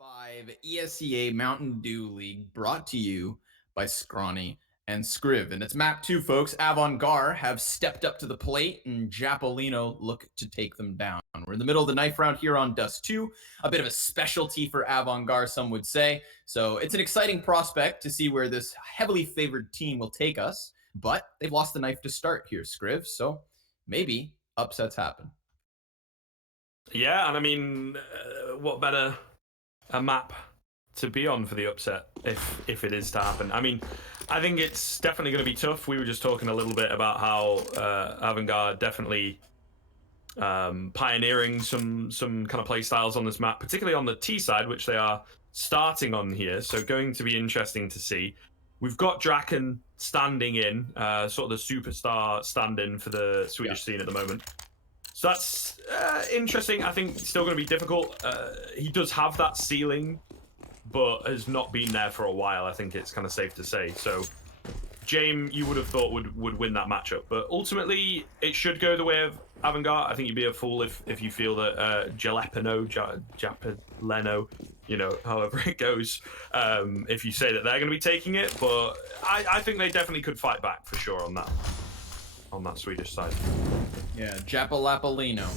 5 ESEA Mountain Dew League brought to you by Scrawny and Scriv. And it's map 2, folks. Avangar have stepped up to the plate, and Japaleno look to take them down. We're in the middle of the knife round here on Dust 2, a bit of a specialty for Avangar, some would say. So it's an exciting prospect to see where this heavily favored team will take us, but they've lost the knife to start here, Scriv, so maybe upsets happen. Yeah, and I mean, what better a map to be on for the upset if it is to happen? I mean, I think it's definitely going to be tough. We were just talking a little bit about how Avangar definitely pioneering some kind of play styles on this map, particularly on the T side, which they are starting on here. So going to be interesting to see. We've got Draken standing in, sort of the superstar stand-in for the Swedish scene at the moment. So that's interesting. I think it's still going to be difficult. He does have that ceiling, but has not been there for a while. I think it's kind of safe to say. So James, you would have thought would win that matchup, but ultimately it should go the way of Avangar. I think you'd be a fool if you feel that Japaleno, you know, however it goes, if you say that they're going to be taking it. But I think they definitely could fight back for sure on that Swedish side. Yeah, Japaleno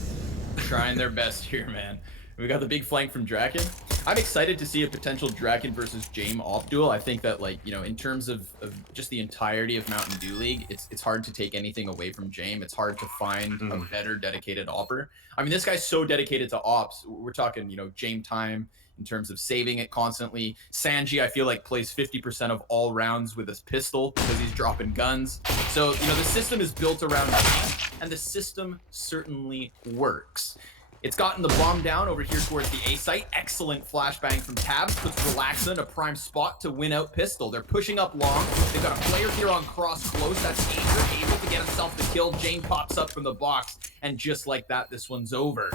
trying their best here, man. We got the big flank from Draken. I'm excited to see a potential Draken versus James op duel. I think that, like, you know, in terms of just the entirety of Mountain Dew League, it's hard to take anything away from James. It's hard to find a better dedicated opper. I mean, this guy's so dedicated to ops. We're talking, you know, James time in terms of saving it constantly. Sanji, I feel like, plays 50% of all rounds with his pistol because he's dropping guns. So, you know, the system is built around him, and the system certainly works. It's gotten the bomb down over here towards the A site. Excellent flashbang from Tabs. Puts Relaxa in a prime spot to win out Pistol. They're pushing up long. They've got a player here on cross close. That's Danger, able to get himself the kill. Jane pops up from the box, and just like that, this one's over.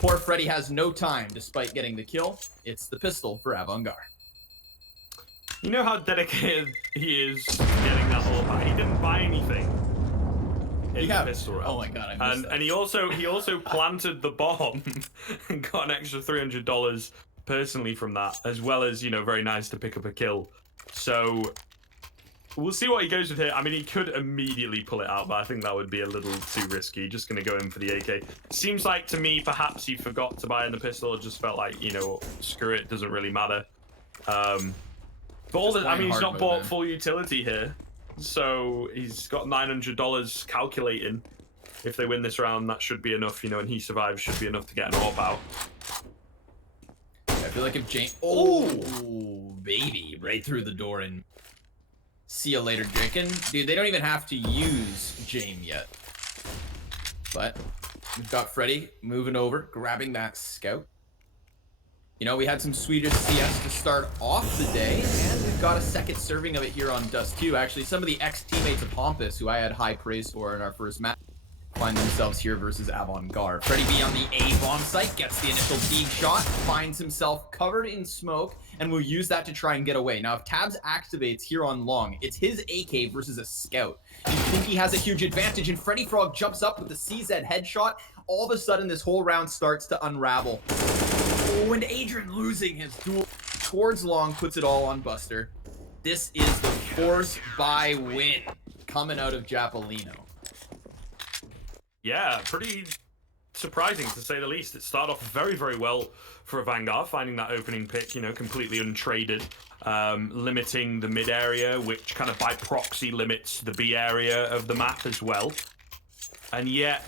Poor Freddy has no time despite getting the kill. It's the Pistol for Avangar. You know how dedicated he is getting that all back? He didn't buy anything. Pistol round. Oh my god, I missed that. And he also planted the bomb and got an extra $300 personally from that, as well as, you know, very nice to pick up a kill. So we'll see what he goes with here. I mean, he could immediately pull it out, but I think that would be a little too risky. Just going to go in for the AK. Seems like to me, perhaps he forgot to buy in the pistol. It just felt like, you know, screw it, doesn't really matter. But all the, I mean, he's not bought full utility here. So he's got $900 calculating. If they win this round, that should be enough, you know, and he survives, should be enough to get an AWP out. I feel like if Jane... Oh, baby. Right through the door and... See you later, Draken. Dude, they don't even have to use Jane yet. But we've got Freddy moving over, grabbing that scout. You know, we had some Swedish CS to start off the day, and we've got a second serving of it here on Dust 2. Actually, some of the ex-teammates of Pompous, who I had high praise for in our first match, find themselves here versus Avangar. Freddy B on the A-bomb site, gets the initial deep shot, finds himself covered in smoke, and will use that to try and get away. Now, if Tabs activates here on long, it's his AK versus a scout. You think he has a huge advantage, and Freddy Frog jumps up with the CZ headshot. All of a sudden, this whole round starts to unravel. Oh, and Adrian losing his duel towards long puts it all on Buster. This is the force by win coming out of Japaleno. Yeah, pretty surprising to say the least. It started off very, very well for Avangar, finding that opening pick, you know, completely untraded, limiting the mid area, which kind of by proxy limits the B area of the map as well. And yet,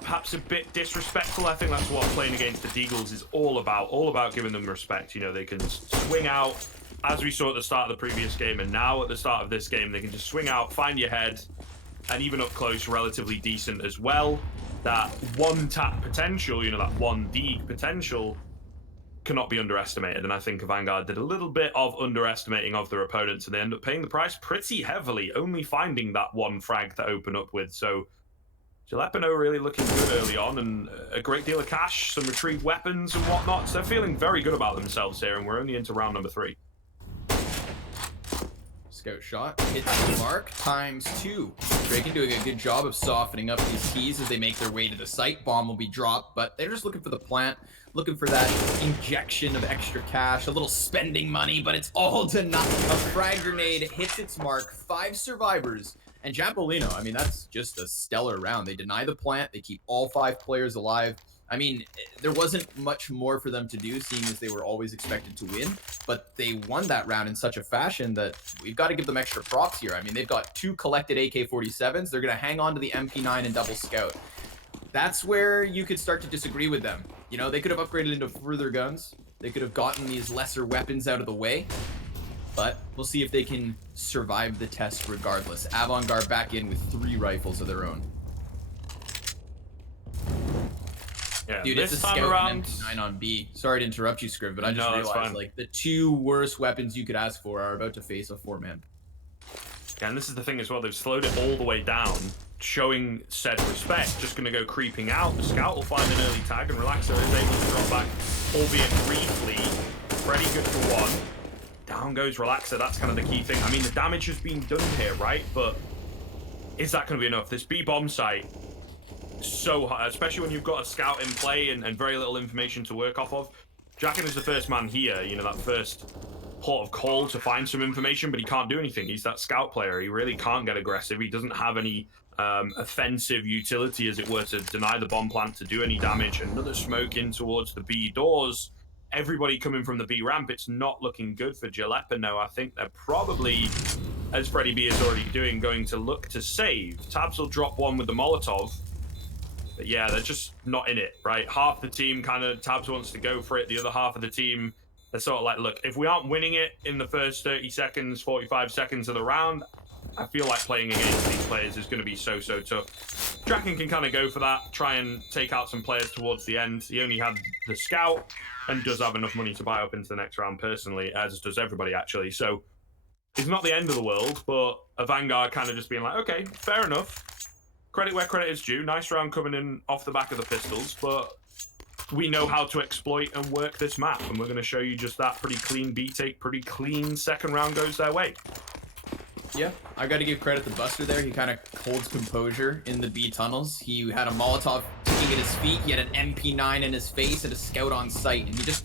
perhaps a bit disrespectful. I think that's what playing against the Deagles is all about giving them respect. You know, they can swing out, as we saw at the start of the previous game, and now at the start of this game, they can just swing out, find your head, and even up close, relatively decent as well. That one tap potential, you know, that one Deag potential cannot be underestimated. And I think Avangar did a little bit of underestimating of their opponents, and they end up paying the price pretty heavily, only finding that one frag to open up with. So Japaleno really looking good early on, and a great deal of cash, some retrieved weapons and whatnot. So they're feeling very good about themselves here, and we're only into round number 3. Scout shot hits the mark ×2. Draken doing a good job of softening up these keys as they make their way to the site. Bomb will be dropped, but they're just looking for the plant, looking for that injection of extra cash, a little spending money, but it's all to nothing. A frag grenade hits its mark, 5 survivors. And Japaleno, I mean, that's just a stellar round. They deny the plant, they keep all 5 players alive. I mean, there wasn't much more for them to do, seeing as they were always expected to win, but they won that round in such a fashion that we've got to give them extra props here. I mean, they've got 2 collected AK-47s. They're going to hang on to the MP9 and double scout. That's where you could start to disagree with them. You know, they could have upgraded into further guns. They could have gotten these lesser weapons out of the way, but we'll see if they can survive the test regardless. Avangar back in with 3 rifles of their own. Yeah, dude, it's a scout and MP9 on B. Sorry to interrupt you, Scriv, but I just realized like the 2 worst weapons you could ask for are about to face a 4-man. Yeah, and this is the thing as well. They've slowed it all the way down, showing said respect. Just going to go creeping out. The scout will find an early tag, and Relaxer is able to drop back, albeit briefly. Freddy good for 1. Down goes Relaxer. That's kind of the key thing. I mean, the damage has been done here, right? But is that going to be enough? This B bomb site, so hard, especially when you've got a scout in play and very little information to work off of. Jacken is the first man here, you know, that first port of call to find some information, but he can't do anything. He's that scout player. He really can't get aggressive. He doesn't have any offensive utility, as it were, to deny the bomb plant to do any damage. Another smoke in towards the B doors. Everybody coming from the B ramp. It's not looking good for Japaleno. I think they're probably, as Freddy B is already doing, going to look to save. Tabs will drop 1 with the Molotov. But yeah, they're just not in it, right? Half the team kind of, Tabs wants to go for it. The other half of the team, they're sort of like, look, if we aren't winning it in the first 30 seconds, 45 seconds of the round, I feel like playing against these players is going to be so tough. Draken can kind of go for that, try and take out some players towards the end. He only had the scout and does have enough money to buy up into the next round personally, as does everybody actually. So it's not the end of the world, but Avangar kind of just being like, okay, fair enough. Credit where credit is due. Nice round coming in off the back of the pistols, but we know how to exploit and work this map, and we're going to show you just that. Pretty clean B take, pretty clean second round goes their way. Yeah, I got to give credit to Buster there. He kind of holds composure in the B tunnels. He had a Molotov ticking at his feet. He had an MP9 in his face and a scout on site, and he just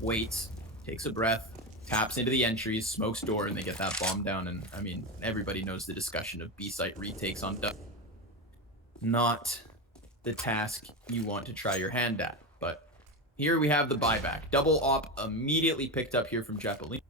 waits, takes a breath, taps into the entries, smokes door, and they get that bomb down. And I mean, everybody knows the discussion of B site retakes on not the task you want to try your hand at. But here we have the buyback. Double op immediately picked up here from Japaleno.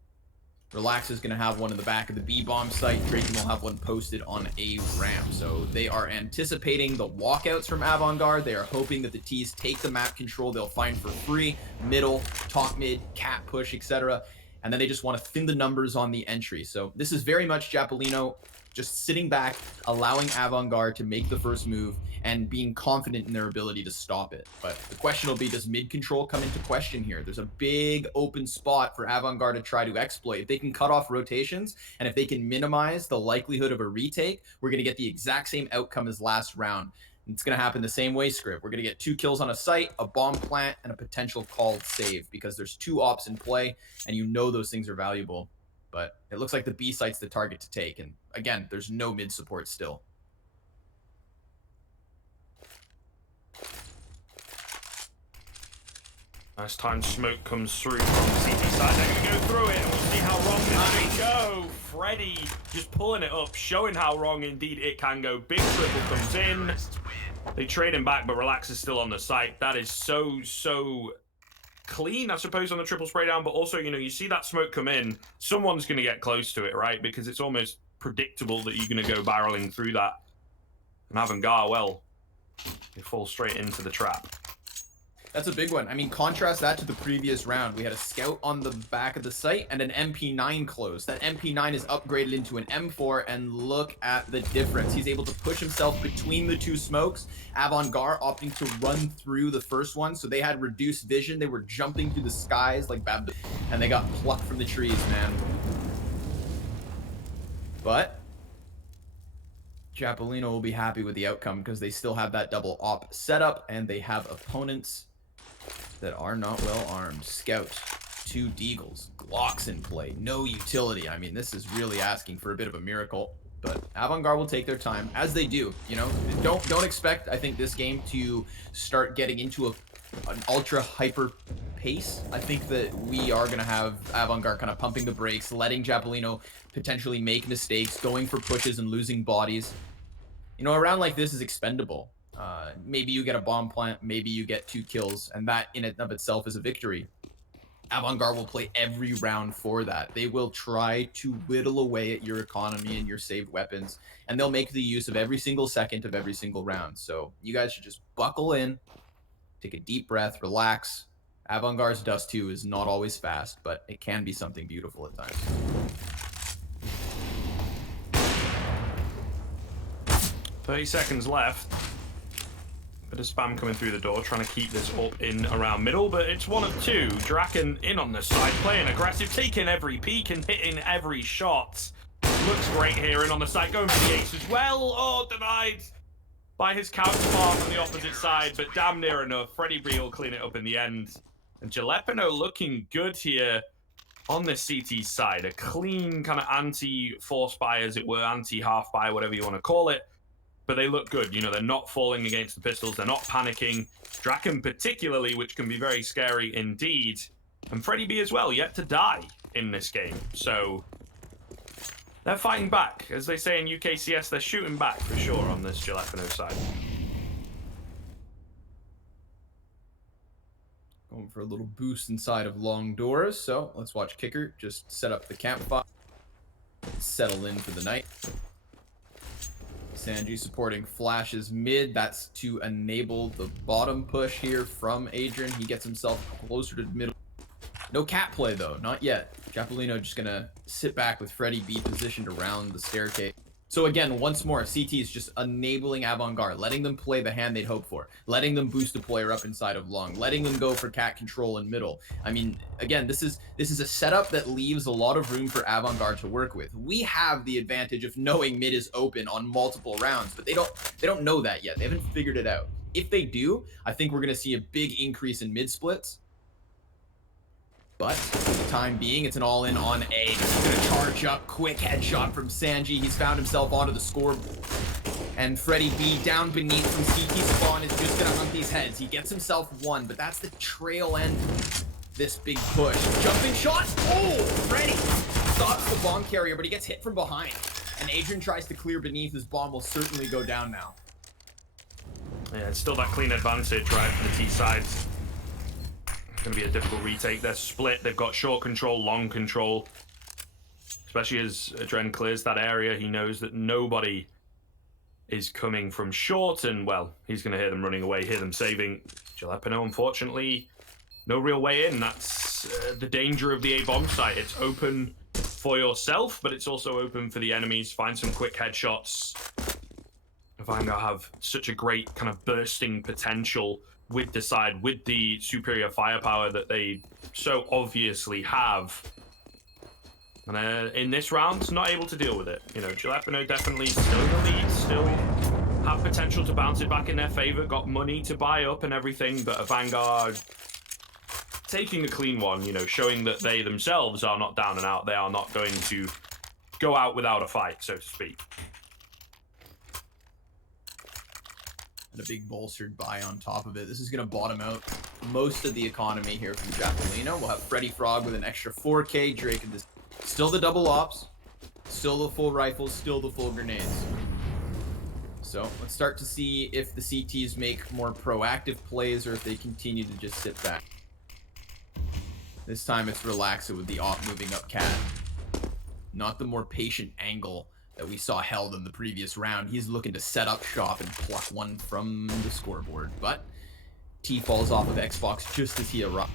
Relax is going to have one in the back of the B bomb site. Draken will have one posted on a ramp. So they are anticipating the walkouts from Avangar. They are hoping that the T's take the map control they'll find for free, middle, top mid, cat push, etc. And then they just want to thin the numbers on the entry. So this is very much Japaleno just sitting back, allowing Avangar to make the first move and being confident in their ability to stop it. But the question will be, does mid control come into question here? There's a big open spot for Avangar to try to exploit. If they can cut off rotations, and if they can minimize the likelihood of a retake, we're going to get the exact same outcome as last round. And it's going to happen the same way, Script. We're going to get 2 kills on a site, a bomb plant, and a potential called save, because there's 2 ops in play, and you know those things are valuable. But it looks like the B site's the target to take. And again, there's no mid support still. Nice time smoke comes through from the CT side. They're going to go through it, and we'll see how wrong this can go. Freddy just pulling it up, showing how wrong indeed it can go. Big triple comes in. They trade him back, but Relax is still on the site. That is so clean, I suppose, on the triple spray down. But also, you know, you see that smoke come in, someone's going to get close to it, right? Because it's almost predictable that you're going to go barreling through that. And Avangar, well, they fall straight into the trap. That's a big one. I mean, contrast that to the previous round. We had a scout on the back of the site and an MP9 close. That MP9 is upgraded into an M4, and look at the difference. He's able to push himself between the 2 smokes. Avangar opting to run through the first one, so they had reduced vision. They were jumping through the skies like Bab, and they got plucked from the trees, man. But Japaleno will be happy with the outcome because they still have that double op setup, and they have opponents that are not well armed. Scout 2 deagles, Glocks in play, no utility. I mean, this is really asking for a bit of a miracle. But Avangar will take their time, as they do. You know, don't expect, I think, this game to start getting into an ultra hyper pace. I think that we are going to have Avangar kind of pumping the brakes, letting Japaleno potentially make mistakes, going for pushes and losing bodies. You know, a round like this is expendable. Maybe you get a bomb plant, maybe you get 2 kills, and that in and of itself is a victory. Avangar will play every round for that. They will try to whittle away at your economy and your saved weapons, and they'll make the use of every single second of every single round. So you guys should just buckle in, take a deep breath, relax. Avangar's Dust 2 is not always fast, but it can be something beautiful at times. 30 seconds left. Bit of spam coming through the door, trying to keep this up in around middle, but it's 1 of 2. Draken in on the side, playing aggressive, taking every peek and hitting every shot. Looks great here in on the side, going for the ace as well. Oh, denied by his counterpart on the opposite side, but damn near enough. Freddy B will clean it up in the end. And Japaleno looking good here on the CT side. A clean kind of anti-force buy, as it were, anti-half buy, whatever you want to call it. But they look good. You know, they're not falling against the pistols. They're not panicking. Draken particularly, which can be very scary indeed. And Freddy B as well, yet to die in this game. So they're fighting back. As they say in UKCS, they're shooting back for sure on this Japaleno side. Going for a little boost inside of long doors. So let's watch Kicker just set up the campfire. Settle in for the night. Sanji supporting flashes mid. That's to enable the bottom push here from Adrian. He gets himself closer to the middle. No cat play though, not yet. Japaleno just gonna sit back with Freddy B positioned around the staircase. So again, once more, CT is just enabling Avangar, letting them play the hand they'd hope for, letting them boost a player up inside of long, letting them go for cat control in middle. I mean, again, this is a setup that leaves a lot of room for Avangar to work with. We have the advantage of knowing mid is open on multiple rounds, but they don't know that yet. They haven't figured it out. If they do, I think we're gonna see a big increase in mid splits. But for the time being, it's an all-in on A. He's going to charge up. Quick headshot from Sanji. He's found himself onto the score. And Freddy B down beneath from CT spawn is just going to hunt these heads. He gets himself 1, but that's the trail end of this big push. Jumping shot. Oh, Freddy stops the bomb carrier, but he gets hit from behind. And Adrian tries to clear beneath. His bomb will certainly go down now. Yeah, it's still that clean advantage, right, for the T sides. Going to be a difficult retake. They're split. They've got short control, long control. Especially as Dren clears that area, he knows that nobody is coming from short, and well, he's going to hear them running away, hear them saving. Japaleno, unfortunately, no real way in. That's the danger of the A-bomb site. It's open for yourself, but it's also open for the enemies. Find some quick headshots. Avangar have such a great kind of bursting potential with the side, with the superior firepower that they so obviously have. And in this round, not able to deal with it. You know, Japaleno definitely still in the lead, still have potential to bounce it back in their favor, got money to buy up and everything, but Avangar taking a clean one, you know, showing that they themselves are not down and out. They are not going to go out without a fight, so to speak. And a big bolstered buy on top of it. This is going to bottom out most of the economy here from Japaleno. We'll have Freddy Frog with an extra 4K. Drake and this. Still the double ops. Still the full rifles. Still the full grenades. So let's start to see if the CTs make more proactive plays or if they continue to just sit back. This time it's relax it with the op moving up cat. Not the more patient angle that we saw held in the previous round. He's looking to set up shop and pluck one from the scoreboard, but T falls off of Xbox just as he arrives.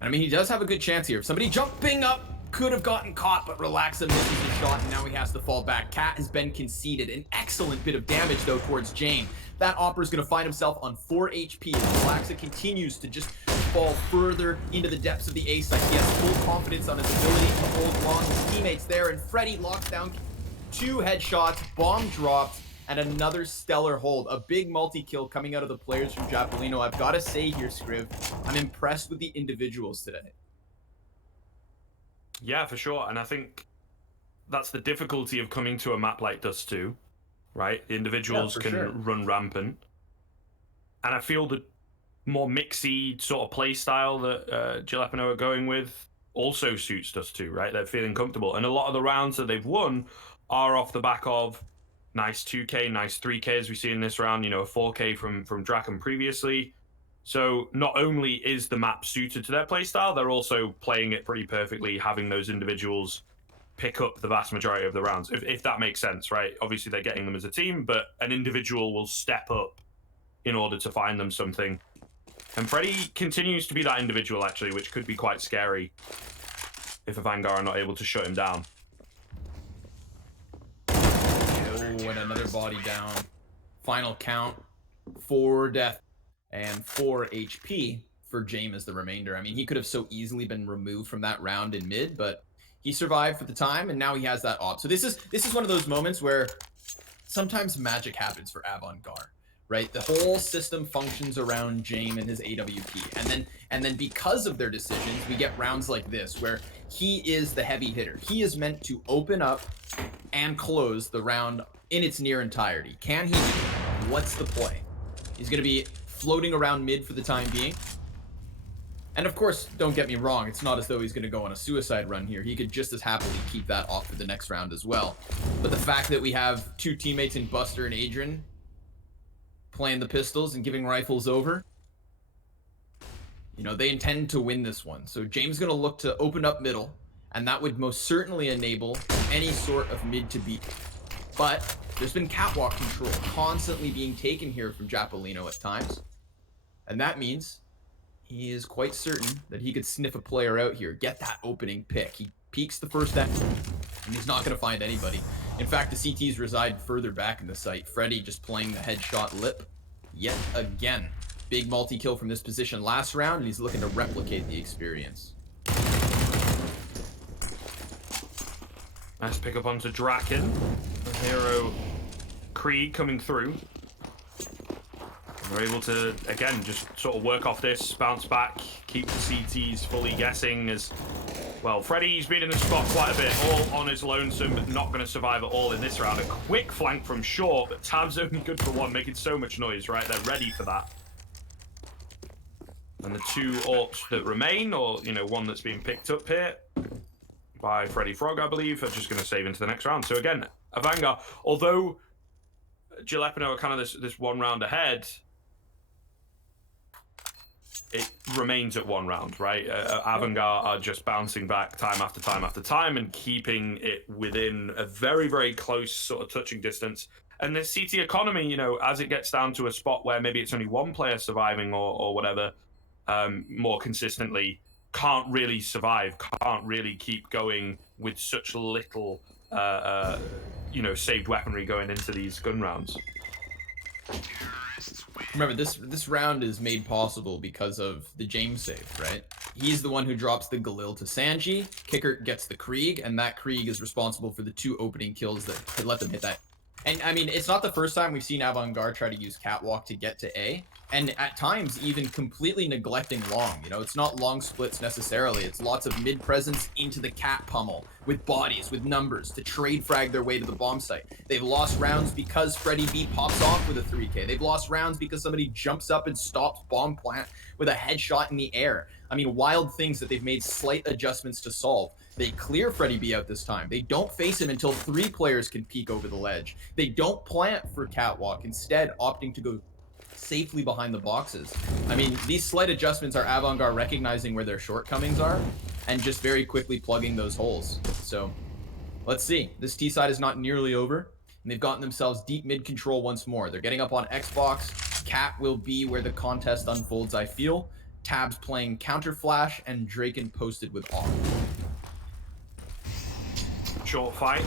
I mean, he does have a good chance here. Somebody jumping up could have gotten caught, but Relaxa misses the shot, and now he has to fall back. Cat has been conceded. An excellent bit of damage, though, towards Jane. That Opera's going to find himself on 4 HP as Relaxa continues to just fall further into the depths of the A site. He has full confidence on his ability to hold long. His teammates there, and Freddy locks down 2 headshots, bomb dropped, and another stellar hold. A big multi-kill coming out of the players from Japaleno. I've got to say here, Scriv, I'm impressed with the individuals today. Yeah, for sure. And I think that's the difficulty of coming to a map like Dust 2, right? The individuals can sure. run rampant. And I feel the more mixy sort of play style that Japaleno are going with also suits Dust 2, right? They're feeling comfortable. And a lot of the rounds that they've won are off the back of nice 2K, nice 3K as we see in this round, you know, a 4K from Draken previously. So not only is the map suited to their playstyle, they're also playing it pretty perfectly, having those individuals pick up the vast majority of the rounds, if that makes sense, right? Obviously, they're getting them as a team, but an individual will step up in order to find them something. And Freddy continues to be that individual, actually, which could be quite scary if Avangar are not able to shut him down. Oh, and another body down. Final count, 4 death and 4 HP for James as the remainder. I mean, he could have so easily been removed from that round in mid, but he survived for the time, and now he has that op. So this is one of those moments where sometimes magic happens for Avangar, right? The whole system functions around James and his AWP, and then because of their decisions, we get rounds like this where he is the heavy hitter. He is meant to open up and close the round in its near entirety. Can he do it? What's the play? He's going to be floating around mid for the time being. And of course, don't get me wrong, it's not as though he's going to go on a suicide run here. He could just as happily keep that off for the next round as well. But the fact that we have 2 teammates in Buster and Adrian playing the pistols and giving rifles over, you know, they intend to win this one. So James going to look to open up middle, and that would most certainly enable any sort of mid to beat. But there's been catwalk control constantly being taken here from Japaleno at times. And that means he is quite certain that he could sniff a player out here, get that opening pick. He peeks the first end, and he's not going to find anybody. In fact, the CTs reside further back in the site. Freddy just playing the headshot lip yet again. Big multi-kill from this position last round, and he's looking to replicate the experience. Nice pick up onto Draken. The hero Krieg coming through. We're able to, again, just sort of work off this, bounce back, keep the CTs fully guessing as, well, Freddy's been in the spot quite a bit, all on his lonesome, but not going to survive at all in this round. A quick flank from short, but Tab's only good for one, making so much noise, right? They're ready for that. And the 2 AWPs that remain, or, you know, one that's being picked up here by Freddy Frog, I believe, are just going to save into the next round. So again, Avangar, although Japaleno are kind of this 1 round ahead, it remains at 1 round, right? Avangar are just bouncing back time after time after time and keeping it within a very, very close sort of touching distance. And the CT economy, you know, as it gets down to a spot where maybe it's only 1 player surviving or whatever, more consistently, can't really survive, can't really keep going with such little, you know, saved weaponry going into these gun rounds. Remember, this round is made possible because of the James save, right? He's the one who drops the Galil to Sanji. Kicker gets the Krieg, and that Krieg is responsible for the 2 opening kills that let them hit that. And I mean, it's not the first time we've seen Avangar try to use catwalk to get to A, and at times even completely neglecting long. You know, it's not long splits necessarily. It's lots of mid presence into the cat pummel with bodies, with numbers to trade frag their way to the bomb site. They've lost rounds because Freddy B pops off with a 3K. They've lost rounds because somebody jumps up and stops bomb plant with a headshot in the air. I mean, wild things that they've made slight adjustments to solve. They clear Freddy B out this time. They don't face him until 3 players can peek over the ledge. They don't plant for catwalk, instead opting to go safely behind the boxes. I mean, these slight adjustments are Avangar recognizing where their shortcomings are and just very quickly plugging those holes. So let's see. This T side is not nearly over, and they've gotten themselves deep mid control once more. They're getting up on Xbox. Cat will be where the contest unfolds, I feel. Tabs playing counter flash, and Draken posted with off. Short fight.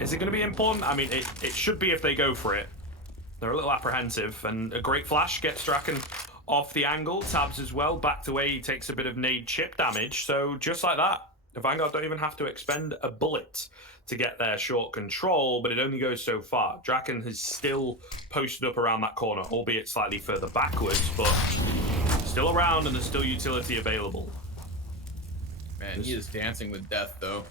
Is it going to be important? I mean, it should be if they go for it. They're a little apprehensive, and a great flash gets Draken off the angle. Tabs as well, backed away, he takes a bit of nade chip damage. So just like that, the Vanguard don't even have to expend a bullet to get their short control, but it only goes so far. Draken has still posted up around that corner, albeit slightly further backwards, but still around, and there's still utility available. Man, he is dancing with death, though.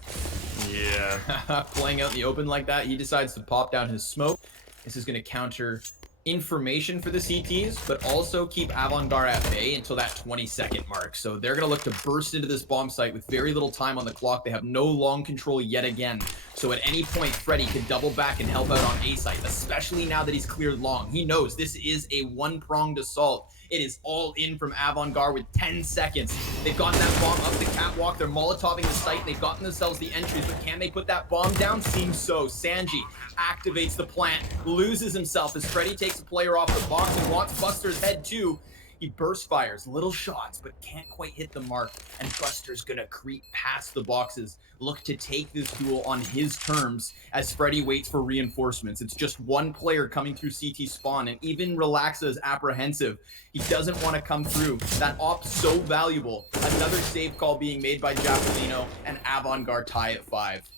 Yeah. Playing out in the open like that, he decides to pop down his smoke. This is going to counter information for the CTs, but also keep Avangar at bay until that 20-second mark. So they're going to look to burst into this bomb site with very little time on the clock. They have no long control yet again. So at any point, Freddy could double back and help out on A site, especially now that he's cleared long. He knows this is a one-pronged assault. It is all in from Avangar with 10 seconds. They've gotten that bomb up the catwalk. They're molotoving the site. They've gotten themselves the entries, but can they put that bomb down? Seems so. Sanji activates the plant, loses himself as Freddy takes a player off the box and wants Buster's head too. He burst fires little shots, but can't quite hit the mark. And Buster's gonna creep past the boxes, look to take this duel on his terms as Freddy waits for reinforcements. It's just one player coming through CT spawn, and even Relaxa is apprehensive. He doesn't want to come through. That op's so valuable. Another save call being made by Japaleno, and Avangar tie at 5.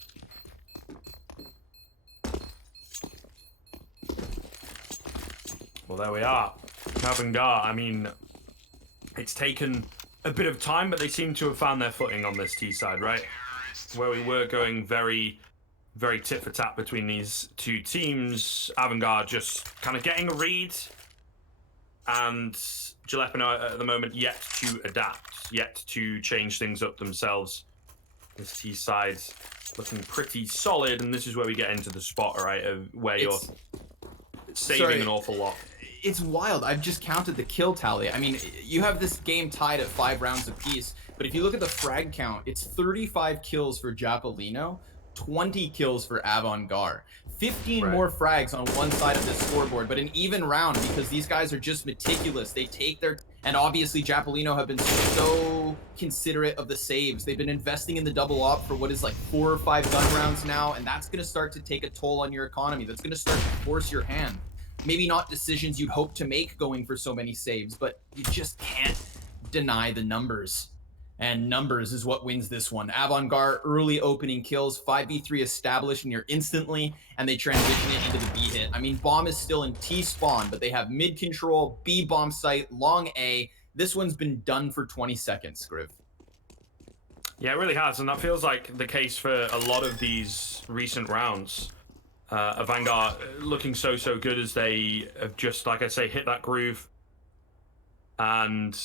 Well, there we are. Avangar, I mean, it's taken a bit of time, but they seem to have found their footing on this T side, right? Where we were going very, very tit for tat between these two teams. Avangar just kind of getting a read, and Japaleno at the moment yet to adapt, yet to change things up themselves. This T side looking pretty solid, and this is where we get into the spot, right, of where you're saving an awful lot. It's wild. I've just counted the kill tally. I mean, you have this game tied at 5 rounds apiece, but if you look at the frag count, it's 35 kills for Japaleno, 20 kills for Avangar. 15 more frags on one side of the scoreboard, but an even round because these guys are just meticulous. They take their... And obviously, Japaleno have been so considerate of the saves. They've been investing in the double op for what is like 4 or 5 gun rounds now, and that's going to start to take a toll on your economy. That's going to start to force your hand. Maybe not decisions you'd hope to make going for so many saves, but you just can't deny the numbers. And numbers is what wins this one. Avangar, early opening kills, 5v3 established near instantly, and they transition it into the B hit. I mean, bomb is still in T spawn, but they have mid control, B bomb site, long A. This one's been done for 20 seconds, Scriv. Yeah, it really has, and that feels like the case for a lot of these recent rounds. Avangar looking so good as they have just, like I say, hit that groove. And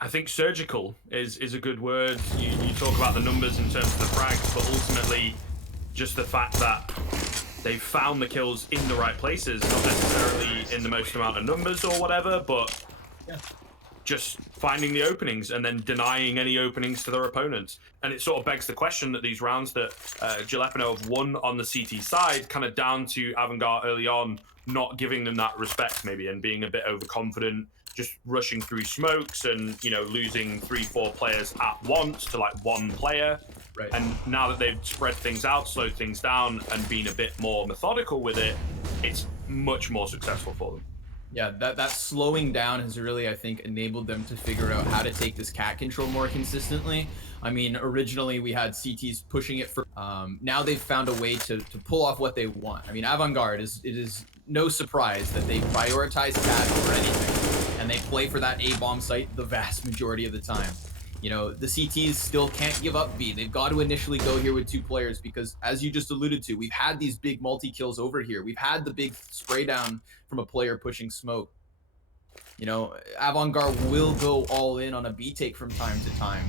I think surgical is a good word. You talk about the numbers in terms of the frags, but ultimately just the fact that they've found the kills in the right places, not necessarily in the most amount of numbers or whatever, but just finding the openings and then denying any openings to their opponents. And it sort of begs the question that these rounds that Japaleno have won on the CT side, kind of down to Avangar early on, not giving them that respect maybe and being a bit overconfident, just rushing through smokes and, you know, losing 3-4 players at once to like one player. Right. And now that they've spread things out, slowed things down, and been a bit more methodical with it, it's much more successful for them. Yeah, that slowing down has really, I think, enabled them to figure out how to take this cat control more consistently. I mean, originally we had CTs pushing it for... now they've found a way to pull off what they want. I mean, Avangar, it is no surprise that they prioritize cat over anything, and they play for that A-bomb site the vast majority of the time. You know, the CTs still can't give up B. They've got to initially go here with 2 players because, as you just alluded to, we've had these big multi-kills over here. We've had the big spray down from a player pushing smoke. You know, Avangar will go all in on a B take from time to time.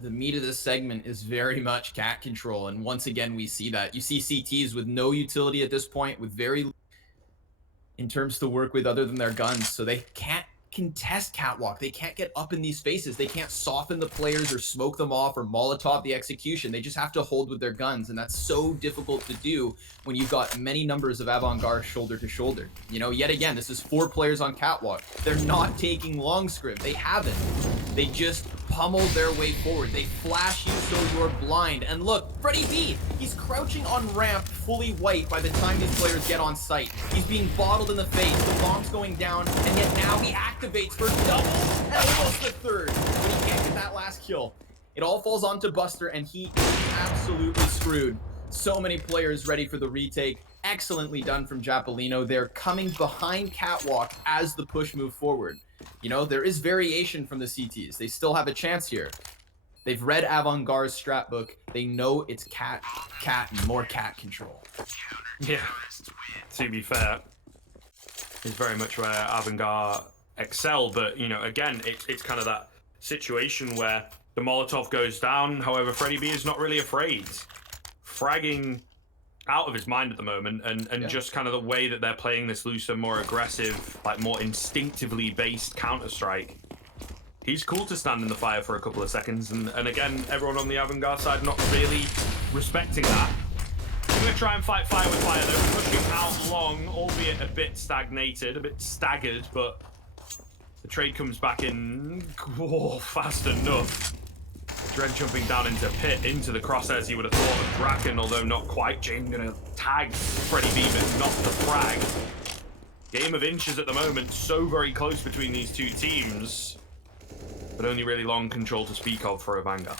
The meat of this segment is very much cat control, and once again we see that. You see CTs with no utility at this point, with very in terms to work with other than their guns, so they can't contest catwalk. They can't get up in these spaces. They can't soften the players or smoke them off or Molotov the execution. They just have to hold with their guns, and that's so difficult to do when you've got many numbers of Avangar shoulder to shoulder. You know, yet again, this is 4 players on catwalk. They're not taking long script. They haven't. They just pummel their way forward. They flash you so you're blind. And look, Freddy B, he's crouching on ramp fully white by the time these players get on site. He's being bottled in the face. The bomb's going down, and yet now he activates for double and almost the 3rd, but he can't get that last kill. It all falls onto Buster, and he is absolutely screwed. So many players ready for the retake. Excellently done from Japaleno. They're coming behind catwalk as the push moves forward. You know, there is variation from the CTs. They still have a chance here. They've read Avangar's strat book. They know it's cat, and more cat control. Yeah, to be fair, is very much where Avangar excel, but, you know, again, it's kind of that situation where the Molotov goes down, however, Freddie B is not really afraid. Fragging out of his mind at the moment, and just kind of the way that they're playing this looser, more aggressive, like more instinctively based Counter-Strike. He's cool to stand in the fire for a couple of seconds, and again, everyone on the Avangar side not really respecting that. I'm going to try and fight fire with fire. They're pushing out long, albeit a bit stagnated, a bit staggered, but the trade comes back in fast enough. Dread jumping down into pit, into the crosshairs he would have thought of Draken, although not quite. Jane going to tag Freddie B, but not the frag. Game of inches at the moment, so very close between these two teams, but only really long control to speak of for Avangar.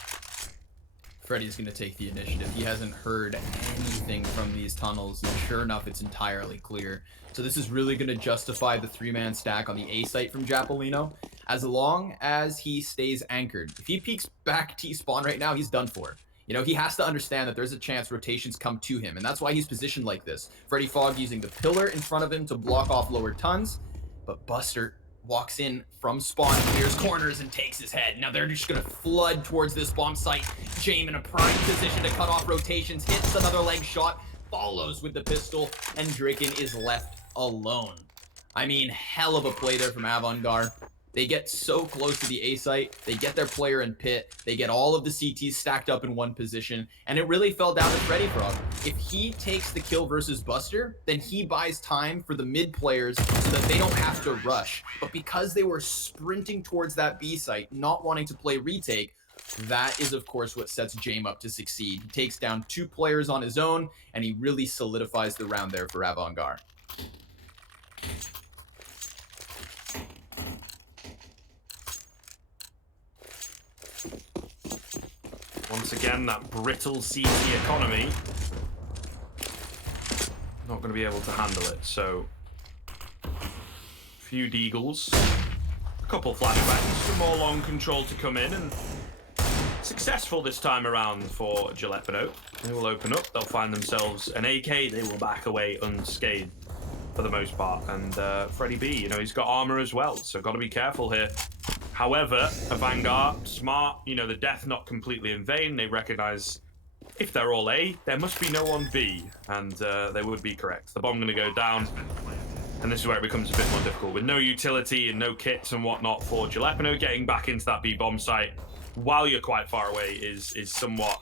Freddie's going to take the initiative. He hasn't heard anything from these tunnels, and sure enough, it's entirely clear. So this is really going to justify the 3-man stack on the A site from Japaleno, as long as he stays anchored. If he peeks back T-spawn right now, he's done for. You know, he has to understand that there's a chance rotations come to him, and that's why he's positioned like this. Freddie Fogg using the pillar in front of him to block off lower tons, but Buster walks in from spawn, clears corners, and takes his head. Now they're just going to flood towards this bomb site. Jame in a prime position to cut off rotations, hits another leg shot, follows with the pistol, and Draken is left alone. I mean, hell of a play there from Avangar. They get so close to the A site, they get their player in pit, they get all of the CTs stacked up in one position, and it really fell down to Freddie Frog. If he takes the kill versus Buster, then he buys time for the mid players so that they don't have to rush. But because they were sprinting towards that B site, not wanting to play retake, that is, of course, what sets Jame up to succeed. He takes down 2 players on his own, and he really solidifies the round there for Avangar. Once again, that brittle CT economy, not going to be able to handle it. So, a few deagles, a couple flashbangs, some more long control to come in, and successful this time around for Japaleno. They will open up, they'll find themselves an AK, they will back away unscathed for the most part. And Freddie B, you know, he's got armor as well, so got to be careful here. However, Avangar, smart, you know, the death not completely in vain. They recognize if they're all A, there must be no one B, and they would be correct. The bomb going to go down, and this is where it becomes a bit more difficult. With no utility and no kits and whatnot for Japaleno, getting back into that B bomb site while you're quite far away is somewhat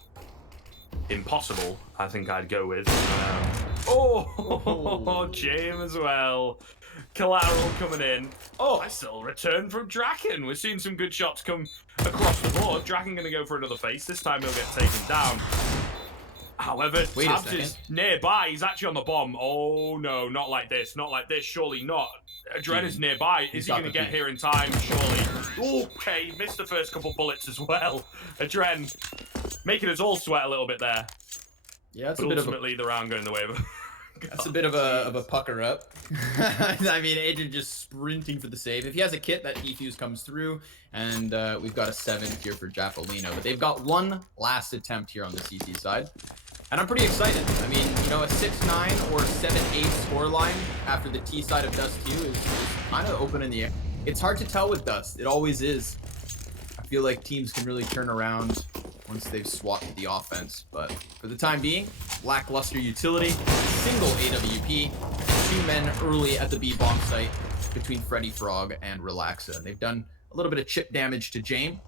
impossible, I think I'd go with. Jame as well. Collateral coming in. Oh, I still return from Draken. We're seeing some good shots come across the board. Draken going to go for another face. This time he'll get taken down. However, Tabs is nearby. He's actually on the bomb. Oh, no, not like this. Not like this. Surely not. Adren is nearby. Is he going to get here in time? Surely. Okay, missed the first couple bullets as well. Adren making us all sweat a little bit there. Yeah, but ultimately the round going the way of That's a bit of a pucker up. I mean, Adrian just sprinting for the save. If he has a kit, that defuse comes through, and we've got a 7th here for Japaleno. But they've got one last attempt here on the CT side. And I'm pretty excited. I mean, you know, a 6-9 or 7-8 scoreline after the T side of Dust 2 is kind of open in the air. It's hard to tell with Dust. It always is. I feel like teams can really turn around once they've swapped the offense. But for the time being, lackluster utility, single AWP, and 2 men early at the B bomb site between Freddie Frog and Relaxa. They've done a little bit of chip damage to Jame.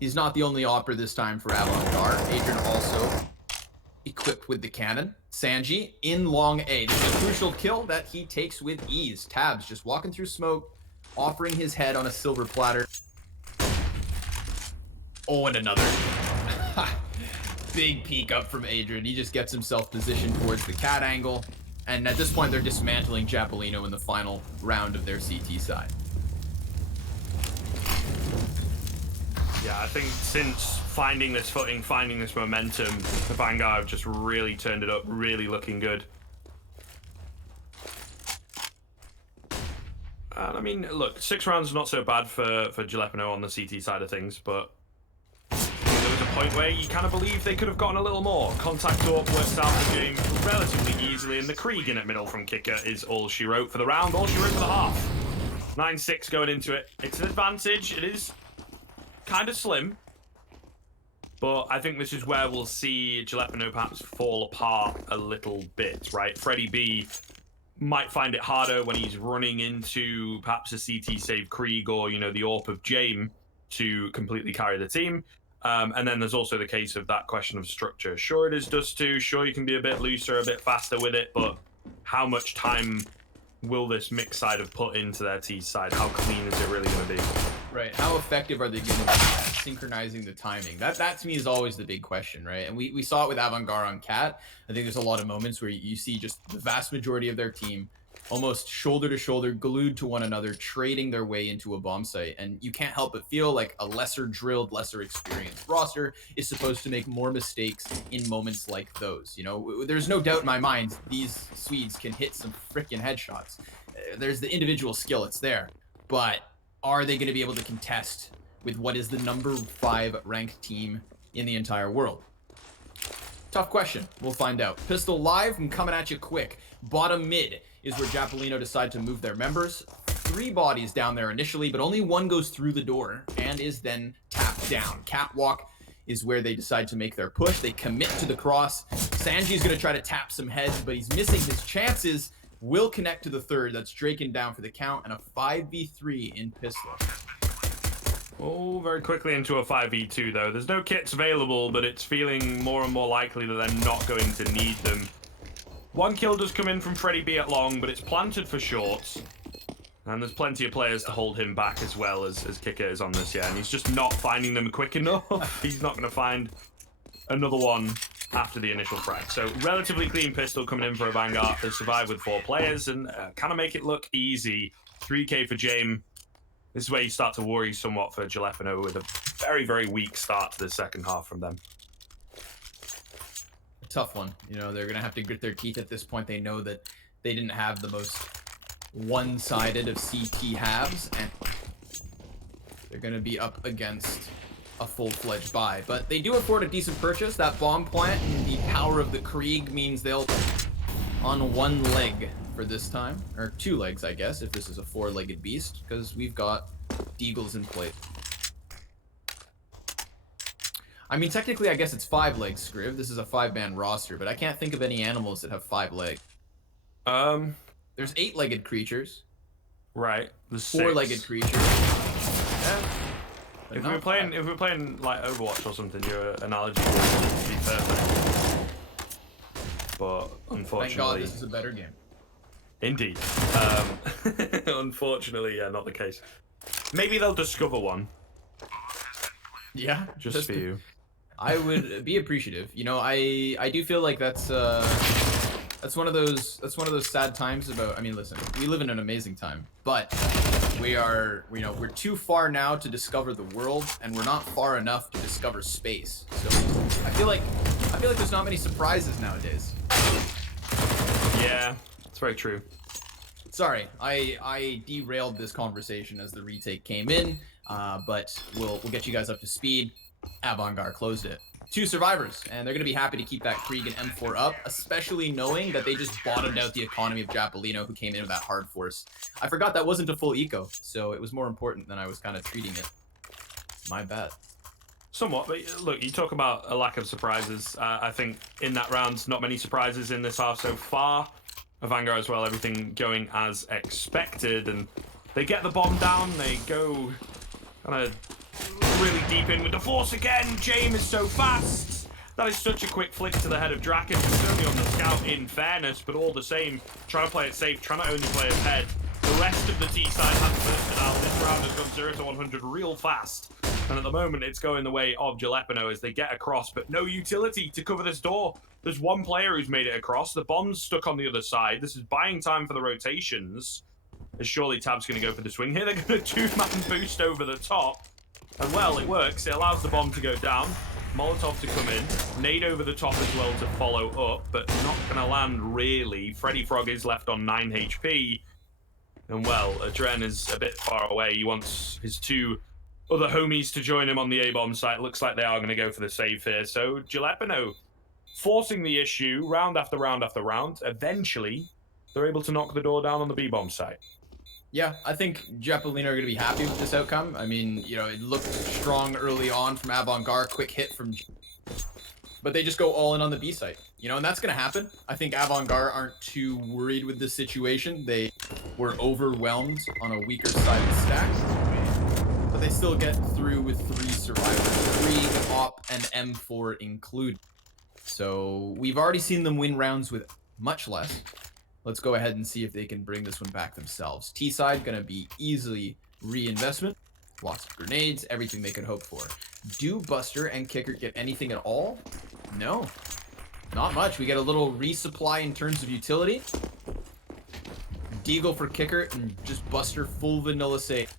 He's not the only opera this time for Avangar. Adrian also equipped with the cannon. Sanji in long A. This is a crucial kill that he takes with ease. Tabs just walking through smoke, offering his head on a silver platter. Oh, and another. Big peek up from Adrian. He just gets himself positioned towards the cat angle. And at this point, they're dismantling Japaleno in the final round of their CT side. Yeah, I think since finding this footing, finding this momentum, the Avangar have just really turned it up, really looking good. And I mean, look, 6 rounds not so bad for Japaleno on the CT side of things, but there was a point where you kind of believe they could have gotten a little more. Contact up works out the game relatively easily, and the Krieg in at middle from Kicker is all she wrote for the round, all she wrote for the half. 9-6 going into it. It's an advantage. It is kind of slim, but I think this is where we'll see Japaleno perhaps fall apart a little bit, right? Freddie B might find it harder when he's running into perhaps a CT save Krieg or, you know, the AWP of Jame to completely carry the team. And then there's also the case of that question of structure. Sure, it is Dust 2. Sure, you can be a bit looser, a bit faster with it, but how much time will this mix side have put into their T side? How clean is it really going to be? Right. How effective are they going to be at synchronizing the timing? That to me is always the big question, right? And we saw it with Avangar on Cat. I think there's a lot of moments where you see just the vast majority of their team almost shoulder to shoulder, glued to one another, trading their way into a bomb site. And you can't help but feel like a lesser drilled, lesser experienced roster is supposed to make more mistakes in moments like those. You know, there's no doubt in my mind these Swedes can hit some freaking headshots. There's the individual skill, it's there. But are they going to be able to contest with what is the number 5 ranked team in the entire world? Tough question. We'll find out. Pistol live and coming at you quick. Bottom mid is where Japaleno decide to move their members. 3 bodies down there initially, but only 1 goes through the door and is then tapped down. Catwalk is where they decide to make their push. They commit to the cross. Sanji's going to try to tap some heads, but he's missing his chances. Will connect to the 3rd. That's Draken down for the count, and a 5v3 in pistol. Oh, very quickly into a 5v2 though. There's no kits available, but it's feeling more and more likely that they're not going to need them. 1 kill does come in from Freddie B at long, but it's planted for shorts. And there's plenty of players to hold him back as well as Kicker is on this, yeah. And he's just not finding them quick enough. He's not going to find another one after the initial frag. So relatively clean pistol coming in for Avangar. They survive with 4 players and kind of make it look easy. 3k for Jame. This is where you start to worry somewhat for Japaleno with a very, very weak start to the second half from them. A tough one. You know, they're going to have to grit their teeth at this point. They know that they didn't have the most one-sided of CT halves, and they're going to be up against a full-fledged buy. But they do afford a decent purchase. That bomb plant and the power of the Krieg means they'll on 1 leg for this time, or 2 legs, I guess, if this is a 4-legged beast, because we've got Deagles in place. I mean, technically, I guess it's 5 legs, Scriv. This is a 5-man roster, but I can't think of any animals that have 5 legs. There's 8-legged creatures. Right. There's 4-legged creatures. Yeah. If we were playing like Overwatch or something, your analogy would be perfect. But unfortunately, thank God this is a better game. Indeed. Unfortunately, yeah, not the case. Maybe they'll discover one. Yeah, just for you. I would be appreciative. You know, I do feel like that's one of those sad times about. I mean, listen, we live in an amazing time, but we're too far now to discover the world, and we're not far enough to discover space. So I feel like there's not many surprises nowadays. Yeah, it's very true. Sorry, I derailed this conversation as the retake came in, but we'll get you guys up to speed. Avangar closed it. 2 survivors, and they're going to be happy to keep that Krieg and M4 up, especially knowing that they just bottomed out the economy of Japaleno, who came in with that hard force. I forgot that wasn't a full eco, so it was more important than I was kind of treating it. My bad. Somewhat, but look, you talk about a lack of surprises. I think in that round, not many surprises in this half so far. Avangar as well, everything going as expected, and they get the bomb down, they go kind of really deep in with the force again. Jame is so fast. That is such a quick flick to the head of Draken, who's only on the scout in fairness, but all the same, trying to play it safe, trying to only play ahead. The rest of the T side has bursted out. This round has gone 0 to 100 real fast. And at the moment, it's going the way of Japaleno as they get across, but no utility to cover this door. There's 1 player who's made it across. The bomb's stuck on the other side. This is buying time for the rotations. As surely Tab's going to go for the swing here. They're going to 2-man boost over the top. And well, it works. It allows the bomb to go down. Molotov to come in. Nade over the top as well to follow up, but not going to land really. Freddy Frog is left on 9 HP. And well, Adren is a bit far away. He wants his two other homies to join him on the A-bomb site. Looks like they are going to go for the save here. So Japaleno forcing the issue round after round after round. Eventually, they're able to knock the door down on the B-bomb site. Yeah, I think Japaleno are going to be happy with this outcome. I mean, you know, it looked strong early on from Avangar, quick hit from but they just go all in on the B site, you know, and that's going to happen. I think Avangar aren't too worried with this situation. They were overwhelmed on a weaker side of the stack, but they still get through with 3 survivors, 3 op and M4 included. So we've already seen them win rounds with much less. Let's go ahead and see if they can bring this one back themselves. T side going to be easily reinvestment. Lots of grenades, everything they could hope for. Do Buster and Kicker get anything at all? No, not much. We get a little resupply in terms of utility. Deagle for Kicker and just Buster full vanilla save.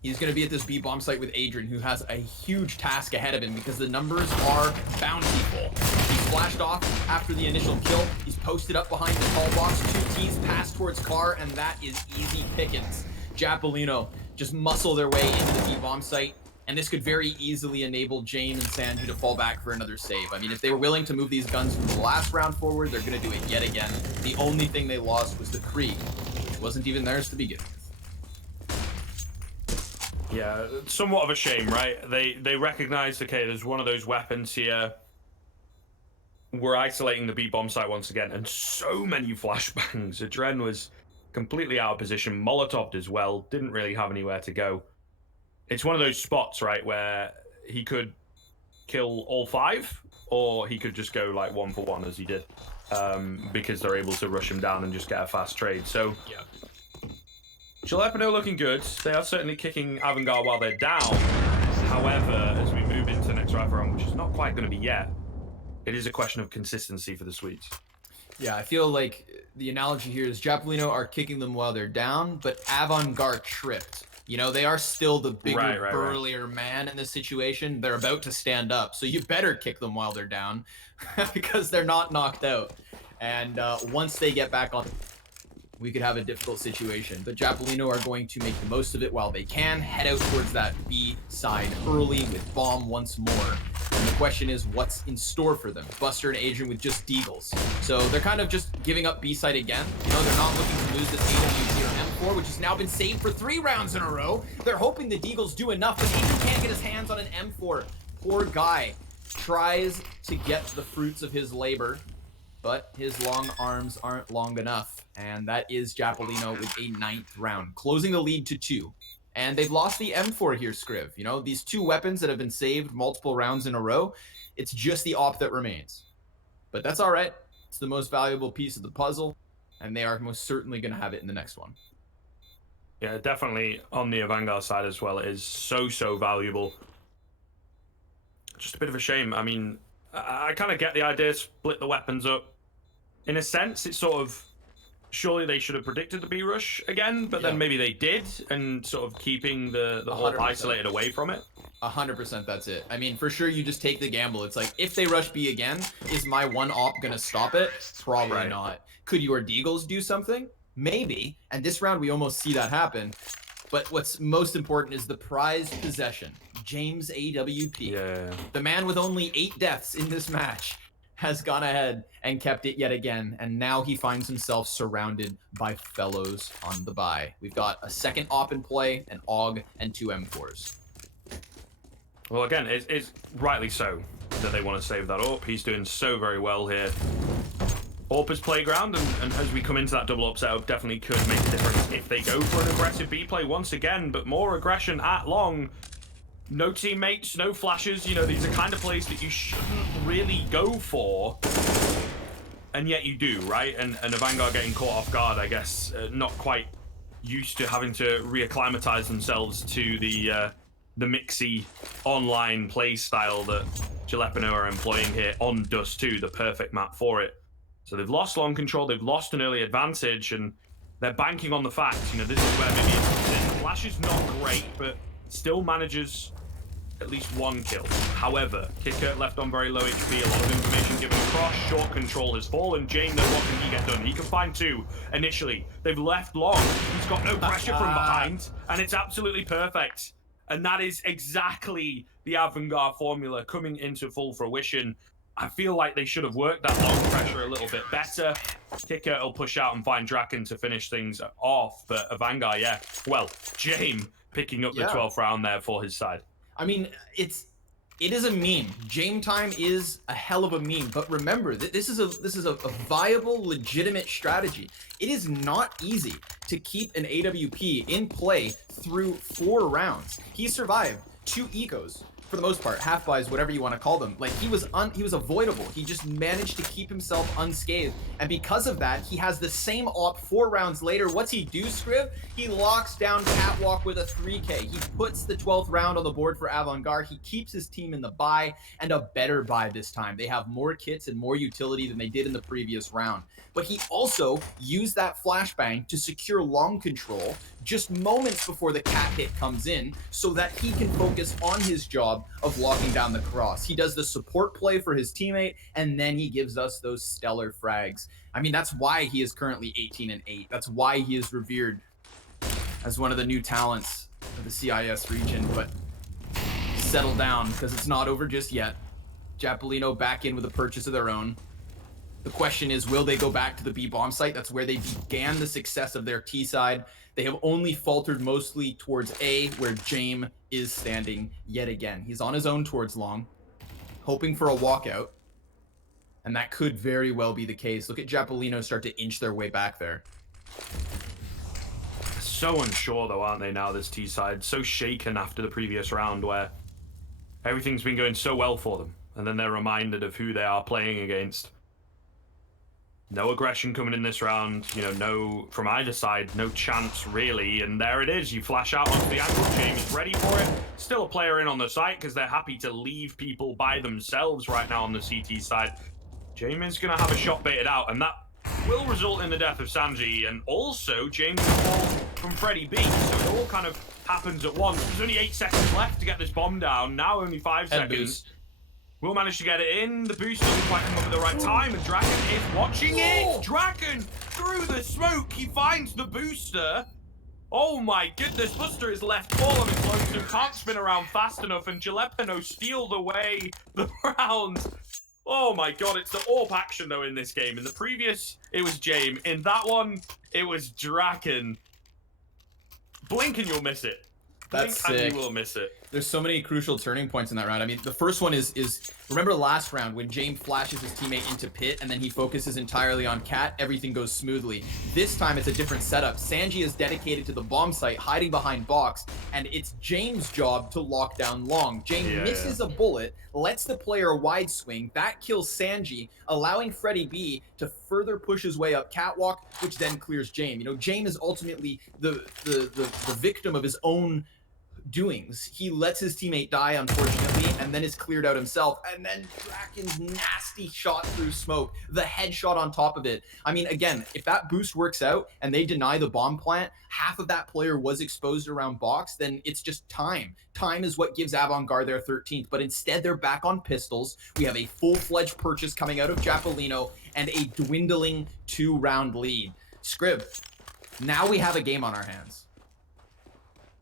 He's going to be at this B-bomb site with Adrian, who has a huge task ahead of him because the numbers are bountiful. He's flashed off after the initial kill. He's posted up behind the tall box. 2 T's pass towards car, and that is easy pickings. Japaleno just muscle their way into the B-bomb site, and this could very easily enable Jane and Sanju to fall back for another save. I mean, if they were willing to move these guns from the last round forward, they're going to do it yet again. The only thing they lost was the Krieg, which wasn't even theirs to begin with. Yeah, somewhat of a shame, right? They recognized, okay, there's one of those weapons here. We're isolating the B-bomb site once again, and so many flashbangs. Adren was completely out of position. Molotoved as well, didn't really have anywhere to go. It's one of those spots, right, where he could kill all 5, or he could just go like 1 for 1 as he did, because they're able to rush him down and just get a fast trade. So, Yeah. Japaleno looking good. They are certainly kicking Avangar while they're down. However, as we move into the next round, which is not quite going to be yet, it is a question of consistency for the Swedes. Yeah, I feel like the analogy here is Japaleno are kicking them while they're down, but Avangar tripped. You know, they are still the bigger, burlier man in this situation. They're about to stand up, so you better kick them while they're down because they're not knocked out. And once they get back on, we could have a difficult situation. But Japaleno are going to make the most of it while they can, head out towards that B side early with bomb once more. And the question is, what's in store for them? Buster and Adrian with just deagles. So they're kind of just giving up B side again. You know, they're not looking to lose this AWP or M4, which has now been saved for 3 rounds in a row. They're hoping the deagles do enough, but Adrian can't get his hands on an M4. Poor guy tries to get the fruits of his labor, but his long arms aren't long enough. And that is Japaleno with a 9th round, closing the lead to 2. And they've lost the M4 here, Scriv. You know, these 2 weapons that have been saved multiple rounds in a row, it's just the op that remains. But that's all right. It's the most valuable piece of the puzzle, and they are most certainly going to have it in the next one. Yeah, definitely on the Avangar side as well. It is so valuable. Just a bit of a shame. I mean, I kind of get the idea, split the weapons up. In a sense, it's sort of, surely they should have predicted the B rush again, but then maybe they did, and sort of keeping the whole isolated away from it. 100% that's it. I mean, for sure you just take the gamble. It's like, if they rush B again, is my one op gonna stop it? Probably not. Could your deagles do something? Maybe. And this round we almost see that happen. But what's most important is the prized possession. James AWP. Yeah. The man with only 8 deaths in this match has gone ahead and kept it yet again, and now he finds himself surrounded by fellows on the buy. We've got a second op in play, an AUG, and 2 M4s. Well, again, it's rightly so that they want to save that AWP. He's doing so very well here. AWP is playground, and as we come into that double up setup, definitely could make a difference if they go for an aggressive B play once again, but more aggression at long. No teammates, no flashes. You know, these are kind of plays that you shouldn't really go for, and yet you do, right? And Avangar getting caught off guard, I guess, not quite used to having to reacclimatize themselves to the mixy online play style that Japaleno are employing here on Dust 2, the perfect map for it. So they've lost long control, they've lost an early advantage, and they're banking on the fact, you know, this is where maybe Flash is not great, but still manages at least one kill. However, Kicker left on very low HP, a lot of information given across, short control has fallen. Jane, though, what can he get done? He can find 2 initially. They've left long. He's got no pressure from behind, and it's absolutely perfect. And that is exactly the Avangar formula coming into full fruition. I feel like they should have worked that long pressure a little bit better. Kicker will push out and find Draken to finish things off, but Avangar, yeah. Well, Jame picking up the 12th round there for his side. I mean, it is a meme. Jame time is a hell of a meme, but remember that this is a viable, legitimate strategy. It is not easy to keep an AWP in play through 4 rounds. He survived 2 ecos for the most part, half buys, whatever you want to call them. Like, he was avoidable. He just managed to keep himself unscathed, and because of that, he has the same op 4 rounds later. What's he do, Scrib? He locks down Catwalk with a 3K. He puts the 12th round on the board for Avangar. He keeps his team in the buy, and a better buy this time. They have more kits and more utility than they did in the previous round. But he also used that flashbang to secure long control just moments before the cat hit comes in, so that he can focus on his job of locking down the cross. He does the support play for his teammate, and then he gives us those stellar frags. I mean, that's why he is currently 18-8. That's why he is revered as one of the new talents of the CIS region. But settle down, because it's not over just yet. Japaleno back in with a purchase of their own. The question is, will they go back to the B bomb site? That's where they began the success of their T side. They have only faltered mostly towards A, where Jame is standing yet again. He's on his own towards long, hoping for a walkout. And that could very well be the case. Look at Japaleno start to inch their way back there. So unsure, though, aren't they, now, this T side? So shaken after the previous round, where everything's been going so well for them. And then they're reminded of who they are playing against. No aggression coming in this round, you know, no, from either side, no chance really, and there it is. You flash out onto the angle, Jamie's ready for it. Still a player in on the site because they're happy to leave people by themselves right now on the CT side. Jamie's going to have a shot baited out, and that will result in the death of Sanji, and also James will fall from Freddy B, so it all kind of happens at once. There's only 8 seconds left to get this bomb down, now only 5 seconds. Will manage to get it in. The boost doesn't quite come up at the right time, and Draken is watching it. Draken through the smoke. He finds the booster. Oh my goodness, Buster is left all of his lonesome. Can't spin around fast enough, and Japaleno steals away the round. Oh my god, it's the AWP action though in this game. In the previous, it was Jame. In that one, it was Draken. Blink and you'll miss it. That's Blink sick. And you will miss it. There's so many crucial turning points in that round. I mean, the first one is remember last round when James flashes his teammate into pit and then he focuses entirely on Cat, everything goes smoothly. This time it's a different setup. Sanji is dedicated to the bomb site, hiding behind box, and it's James' job to lock down long. James misses a bullet, lets the player wide swing, that kills Sanji, allowing Freddy B to further push his way up Catwalk, which then clears James. You know, James is ultimately the victim of his own doings. He lets his teammate die, unfortunately, and then is cleared out himself. And then Draken's nasty shot through smoke, the headshot on top of it. I mean, again, if that boost works out and they deny the bomb plant, half of that player was exposed around box, then it's just time. Time is what gives Avangar their 13th, but instead they're back on pistols. We have a full-fledged purchase coming out of Japaleno and a dwindling 2-round lead. Scrib, now we have a game on our hands.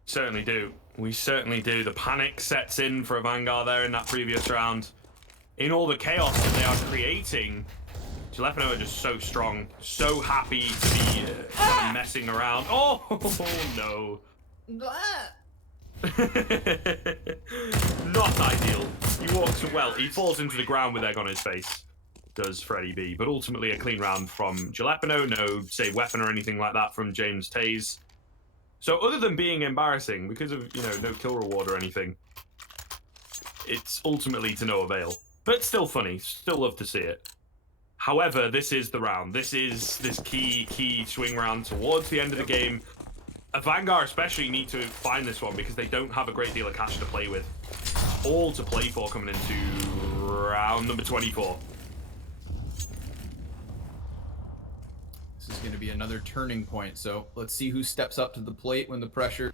Certainly do. We certainly do. The panic sets in for Avangar there in that previous round. In all the chaos that they are creating, Japaleno are just so strong, so happy to be kind of messing around. Oh, no. Not ideal. He walks well. He falls into the ground with egg on his face, does Freddy B. But ultimately a clean round from Japaleno. No save weapon or anything like that from James Taze. So other than being embarrassing, because of, you know, no kill reward or anything, it's ultimately to no avail. But still funny, still love to see it. However, this is the round. This is this key swing round towards the end of the game. Avangar especially need to find this one because they don't have a great deal of cash to play with. All to play for coming into round number 24. This is going to be another turning point. So let's see who steps up to the plate when the pressure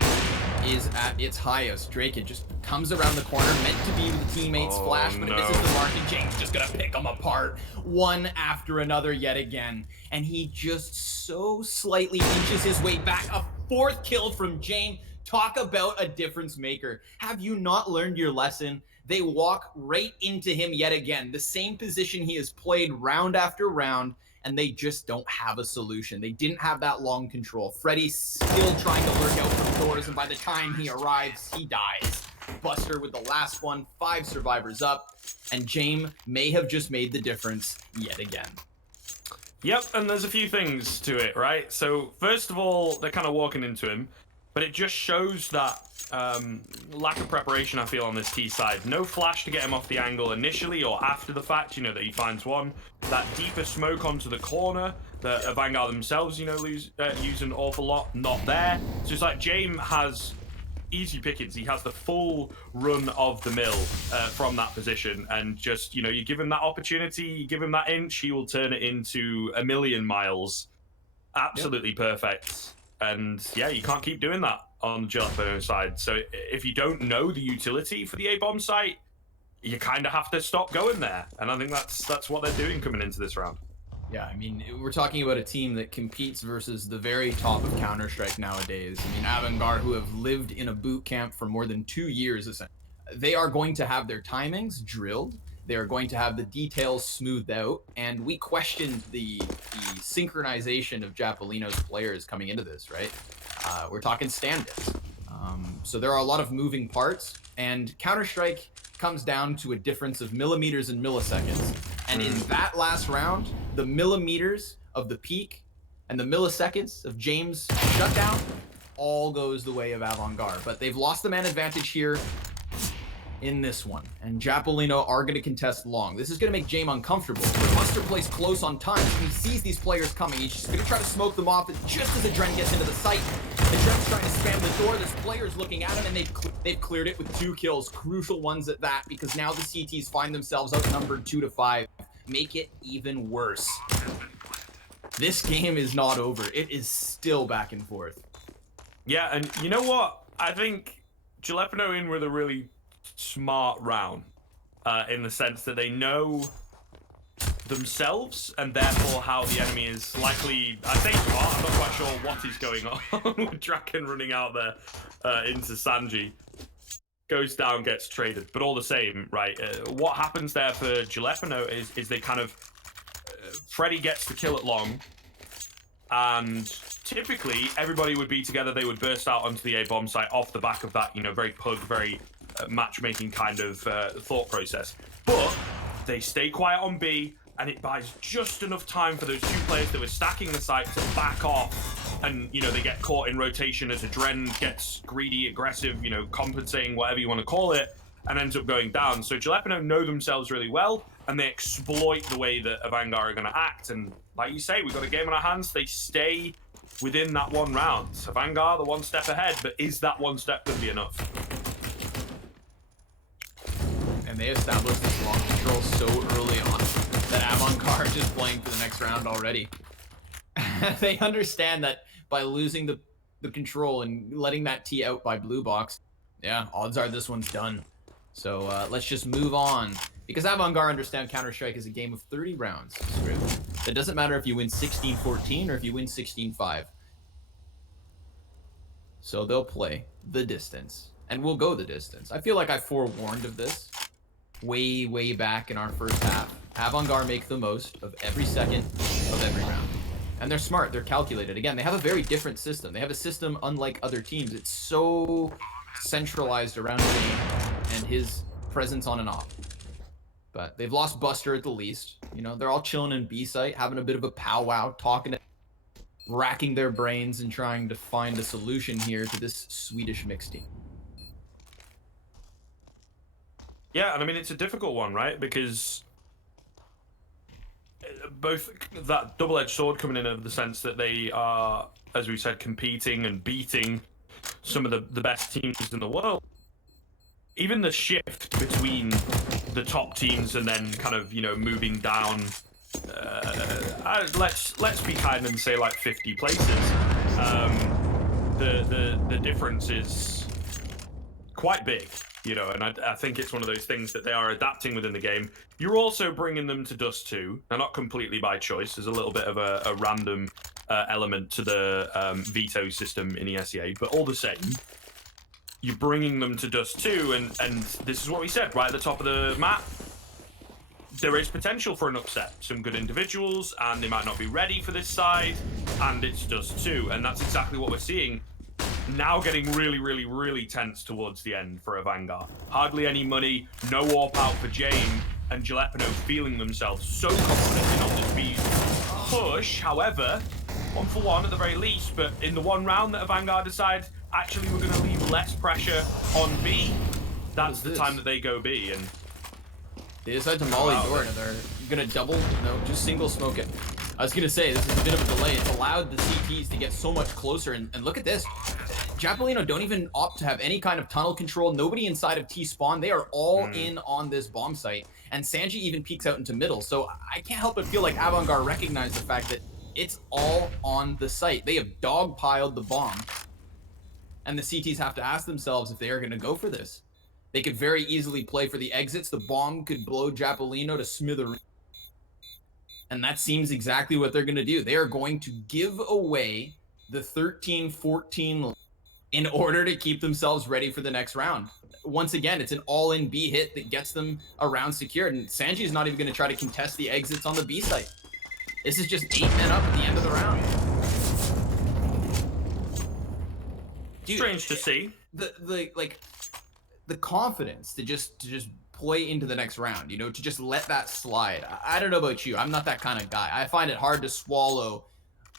is at its highest. Drake, it just comes around the corner, meant to be with the teammates flash, but it misses the mark, and James just going to pick them apart one after another yet again. And he just so slightly inches his way back. A 4th kill from James. Talk about a difference maker. Have you not learned your lesson? They walk right into him yet again. The same position he has played round after round, and they just don't have a solution. They didn't have that long control. Freddy's still trying to lurk out from doors, and by the time he arrives, he dies. Buster with the last one, 5 survivors up, and James may have just made the difference yet again. Yep, and there's a few things to it, right? So first of all, they're kind of walking into him, but it just shows that lack of preparation, I feel, on this T side. No flash to get him off the angle initially or after the fact, you know, that he finds one. That deeper smoke onto the corner that Avangar themselves, you know, use an awful lot, not there. So it's like James has easy pickings. He has the full run of the mill from that position, and just, you know, you give him that opportunity, you give him that inch, he will turn it into a million miles. Absolutely perfect. And yeah, you can't keep doing that on the Japaleno side. So if you don't know the utility for the A-bomb site, you kind of have to stop going there. And I think that's what they're doing coming into this round. Yeah, I mean, we're talking about a team that competes versus the very top of Counter-Strike nowadays. I mean, Avangar, who have lived in a boot camp for more than 2 years, essentially, they are going to have their timings drilled. They are going to have the details smoothed out, and we questioned the synchronization of Japaleno's players coming into this, right? We're talking stand-ins. So there are a lot of moving parts, and Counter-Strike comes down to a difference of millimeters and milliseconds. And in that last round, the millimeters of the peak and the milliseconds of James' shutdown all goes the way of Avangar. But they've lost the man advantage here in this one, and Japaleno are going to contest long. This is going to make James uncomfortable. But Buster plays close on time. He sees these players coming. He's just going to try to smoke them off just as Adren gets into the site. Adren's trying to spam the door. There's players looking at him, and they've cleared it with 2 kills. Crucial ones at that, because now the CTs find themselves outnumbered 2-5. Make it even worse. This game is not over. It is still back and forth. Yeah, and you know what? I think Japaleno in with a really smart round, in the sense that they know themselves and therefore how the enemy is likely. I think I'm not quite sure what is going on with Draken running out there into Sanji. Goes down, gets traded, but all the same, right? What happens there for Japaleno is they kind of Freddy gets the kill at long, and typically everybody would be together. They would burst out onto the A-bomb site off the back of that, you know, very pug, very matchmaking kind of thought process. But they stay quiet on B, and it buys just enough time for those 2 players that were stacking the site to back off, and, you know, they get caught in rotation as Adren gets greedy, aggressive, you know, compensating, whatever you want to call it, and ends up going down. So Japaleno know themselves really well, and they exploit the way that Avangar are going to act. And like you say, we've got a game on our hands. They stay within that 1 round. Avangar, the 1 step ahead, but is that 1 step going to be enough? And they established this long control so early on that Avangar is just playing for the next round already. They understand that by losing the control and letting that T out by blue box, yeah, odds are this one's done. So let's just move on. Because Avangar understand Counter-Strike is a game of 30 rounds. It doesn't matter if you win 16-14 or if you win 16-5. So they'll play the distance. And we'll go the distance. I feel like I forewarned of this way back in our first half. Avangar make the most of every second of every round. And they're smart, they're calculated. Again, they have a very different system. They have a system unlike other teams. It's so centralized around James and his presence on and off. But they've lost Buster at the least. You know, they're all chilling in B site, having a bit of a powwow, talking, racking their brains and trying to find a solution here to this Swedish mixed team. Yeah, and I mean, it's a difficult one, right? Because both that double-edged sword coming in the sense that they are, as we said, competing and beating some of the best teams in the world. Even the shift between the top teams and then kind of, you know, moving down let's be kind and say like 50 places. The difference is quite big, you know, and I think it's one of those things that they are adapting within the game. You're also bringing them to Dust 2. Now, not completely by choice. There's a little bit of a random element to the veto system in Esea, but all the same, you're bringing them to Dust 2, and this is what we said right at the top of the map. There is potential for an upset. Some good individuals, and they might not be ready for this side, and it's Dust 2, and that's exactly what we're seeing. Now getting really, really, really tense towards the end for Avangar. Hardly any money, no warp out for Jane, and Japaleno feeling themselves so confident on the speed push. However, 1 for 1 at the very least, but in the one round that Avangar decide, actually we're going to leave less pressure on B, that's the time that they go B. And they decide to molly door, and they're going to double, no, just single smoke it. I was going to say, this is a bit of a delay. It's allowed the CTs to get so much closer, and look at this. Japaleno don't even opt to have any kind of tunnel control. Nobody inside of T-spawn. They are all in on this bomb site, and Sanji even peeks out into middle. So I can't help but feel like Avangar recognized the fact that it's all on the site. They have dogpiled the bomb, and the CTs have to ask themselves if they are going to go for this. They could very easily play for the exits. The bomb could blow Japaleno to smithereens. And that seems exactly what they're going to do. They are going to give away the 13-14 in order to keep themselves ready for the next round. Once again, it's an all-in B hit that gets them a round secured. And Sanji's not even going to try to contest the exits on the B site. This is just 8 men up at the end of the round. Dude, strange to see. The confidence to just play into the next round, you know, to just let that slide. I don't know about you. I'm not that kind of guy. I find it hard to swallow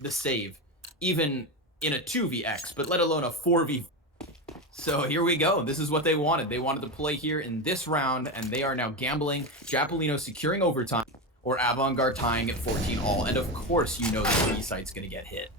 the save, even in a 2vx, but let alone a 4v. So here we go. This is what they wanted. They wanted to play here in this round, and they are now gambling. Japaleno securing overtime, or Avangar tying at 14 all. And of course, you know the B site's going to get hit.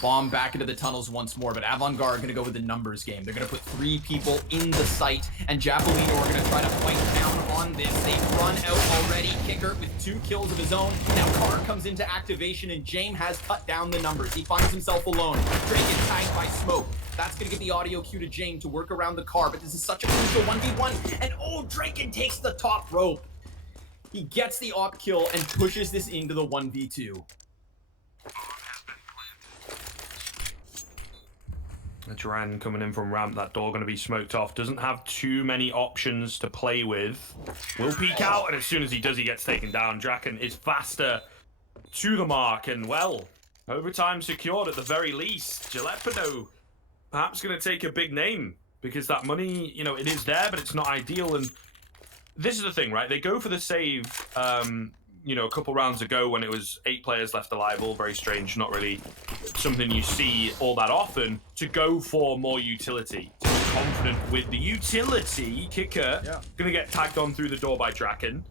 Bomb back into the tunnels once more, but Avangar are going to go with the numbers game. They're going to put 3 people in the site, and Japaleno are going to try to fight down on this. They run out already. Kicker with 2 kills of his own. Now Carr comes into activation, and James has cut down the numbers. He finds himself alone. Drake is tagged by smoke. That's going to get the audio cue to James to work around the car, but this is such a crucial 1v1, and oh, Draken takes the top rope. He gets the op kill and pushes this into the 1v2. Duran coming in from ramp, that door going to be smoked off. Doesn't have too many options to play with. Will peek out, and as soon as he does, he gets taken down. Draken is faster to the mark, and well, overtime secured at the very least. Japaleno perhaps going to take a big name, because that money, you know, it is there, but it's not ideal. And this is the thing, right? They go for the save, you know, a couple rounds ago when it was 8 players left alive, all very strange, not really something you see all that often, to go for more utility. To be confident with the utility. Kicker gonna get tagged on through the door by Draken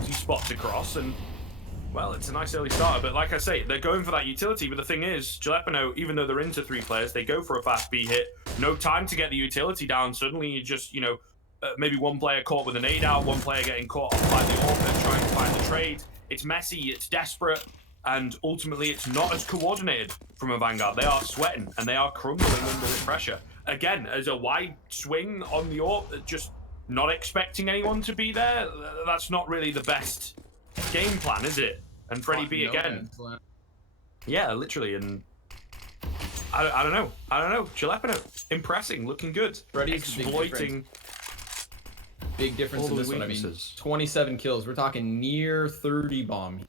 as he spots across, and well, it's a nice early starter, but like I say, they're going for that utility. But the thing is, Japaleno, even though they're into 3 players, they go for a fast B hit, no time to get the utility down. Suddenly you just, you know, maybe one player caught with an nade out, one player getting caught off by the AWP, trying to find the trade. It's messy, it's desperate, and ultimately it's not as coordinated from Avangar. They are sweating, and they are crumbling under the pressure. Again, as a wide swing on the AWP, just not expecting anyone to be there, that's not really the best game plan, is it? And Freddy B again. Yeah, literally, and I don't know. Japaleno, impressing, looking good. Freddy's exploiting. Big difference in this one. I mean, 27 kills. We're talking near 30 bomb.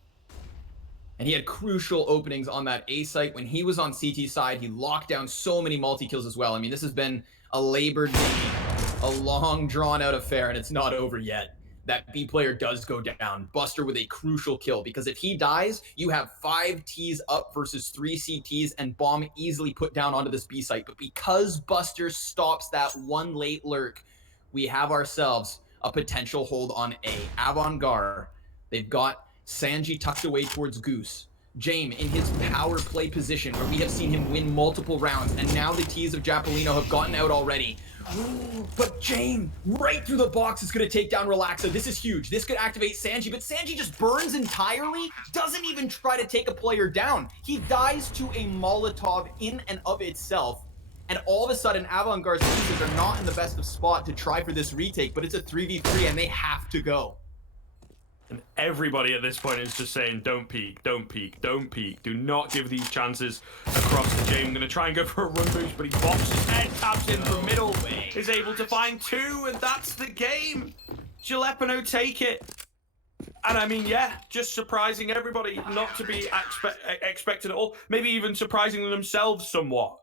And he had crucial openings on that A site. When he was on CT side, he locked down so many multi-kills as well. I mean, this has been a labored day, a long drawn-out affair, and it's not over yet. That B player does go down. Buster with a crucial kill, because if he dies, you have 5 Ts up versus 3 CTs, and bomb easily put down onto this B site. But because Buster stops that one late lurk, we have ourselves a potential hold on A. Avangar, they've got Sanji tucked away towards Goose. James in his power play position, where we have seen him win multiple rounds, and now the T's of Japaleno have gotten out already. But Jame, right through the box, is going to take down Relaxa. This is huge. This could activate Sanji, but Sanji just burns entirely, doesn't even try to take a player down. He dies to a Molotov in and of itself. And all of a sudden, Avangar's pieces are not in the best of spot to try for this retake, but it's a 3v3 and they have to go. And everybody at this point is just saying, don't peek, don't peek, don't peek. Do not give these chances across the Jame. I'm going to try and go for a run boost, but he bops his head, taps in from middle, is able to find 2, and that's the game. Japaleno take it. And I mean, yeah, just surprising everybody, not to be expected at all. Maybe even surprising themselves somewhat.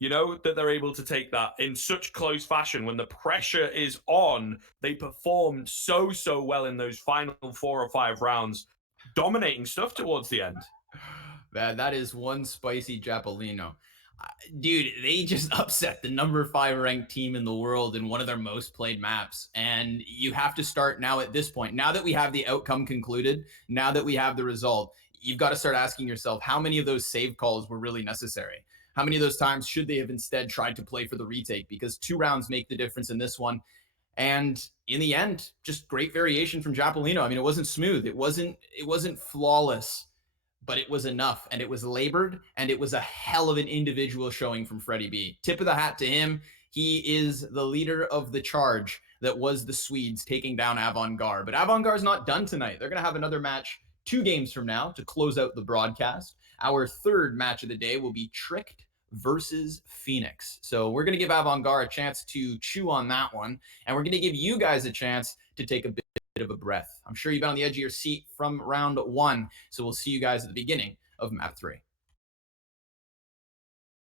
You know, that they're able to take that in such close fashion. When the pressure is on, they performed so well in those final 4 or 5 rounds, dominating stuff towards the end. That is one spicy Japaleno. Dude, they just upset the number 5 ranked team in the world in one of their most played maps. And you have to start now at this point. Now that we have the outcome concluded, now that we have the result, you've got to start asking yourself, how many of those save calls were really necessary? How many of those times should they have instead tried to play for the retake? Because 2 rounds make the difference in this one. And in the end, just great variation from Japaleno. I mean, it wasn't smooth. It wasn't flawless, but it was enough, and it was labored, and it was a hell of an individual showing from Freddie B. Tip of the hat to him. He is the leader of the charge that was the Swedes taking down Avangar. But Avangar's not done tonight. They're going to have another match 2 games from now to close out the broadcast. Our third match of the day will be Tricked versus Phoenix. So we're going to give Avangar a chance to chew on that one, and we're going to give you guys a chance to take a bit of a breath. I'm sure you've been on the edge of your seat from round 1, so we'll see you guys at the beginning of map 3.